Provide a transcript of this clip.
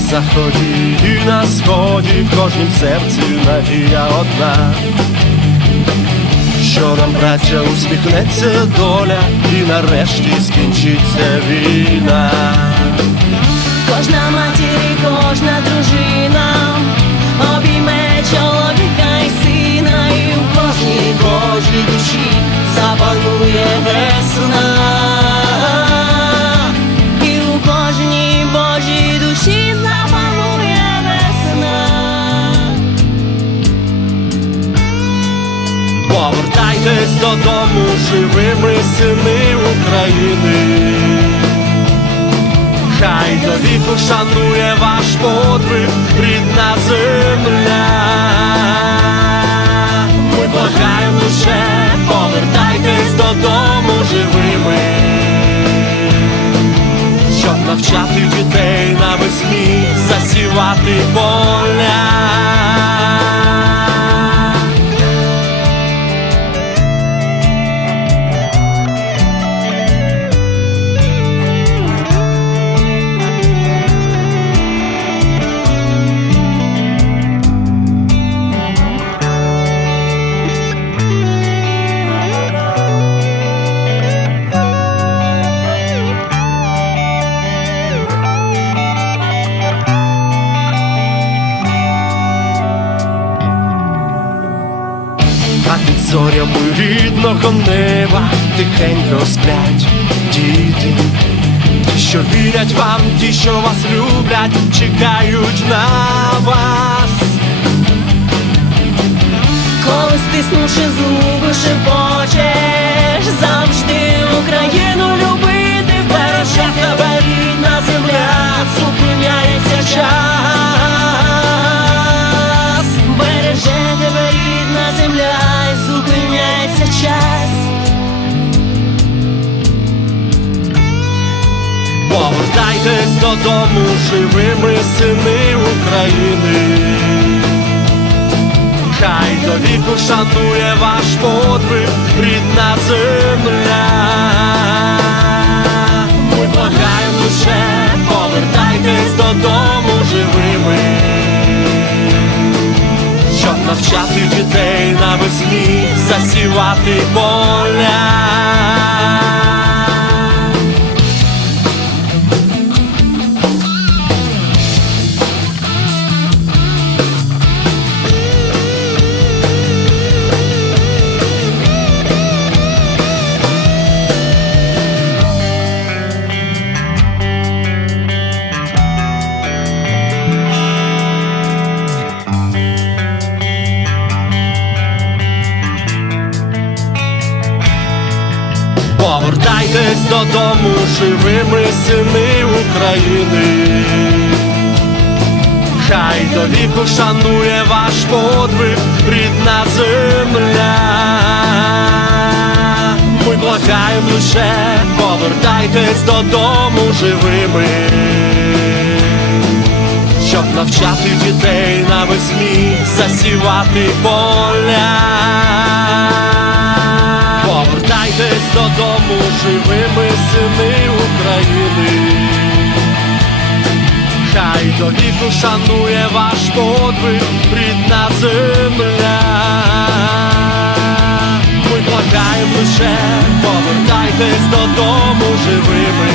заході і на сході, в кожнім серці надія одна. Що нам, браття, усміхнеться доля, і нарешті скінчиться війна. Кожна матір кожна дружина Повертайтесь додому живими сини України. Хай до віку ваш подвиг, рідна земля. Ми благаємо лише, повертайтесь додому живими, щоб навчати дітей навесні засівати поля. Зорями рідного неба тихенько сплять діти, ті, що вірять вам, ті, що вас люблять, чекають на вас. Коли стиснувши зуби, шепочеш Повертайтесь додому живими сини України. Хай до віку шанує ваш подвиг, рідна земля. Ми благаємо лише, повертайтесь додому живими, щоб навчати дітей навесні засівати поля. Повертайтесь додому живими сини України. Хай до віку шанує ваш подвиг, рідна земля. Ми благаємо лише, повертайтесь додому живими, щоб навчати дітей навесні засівати поля додому живими сини України, хай до віку шанує ваш подвиг, рідна земля, ми благаємо лише повертайтесь додому живими.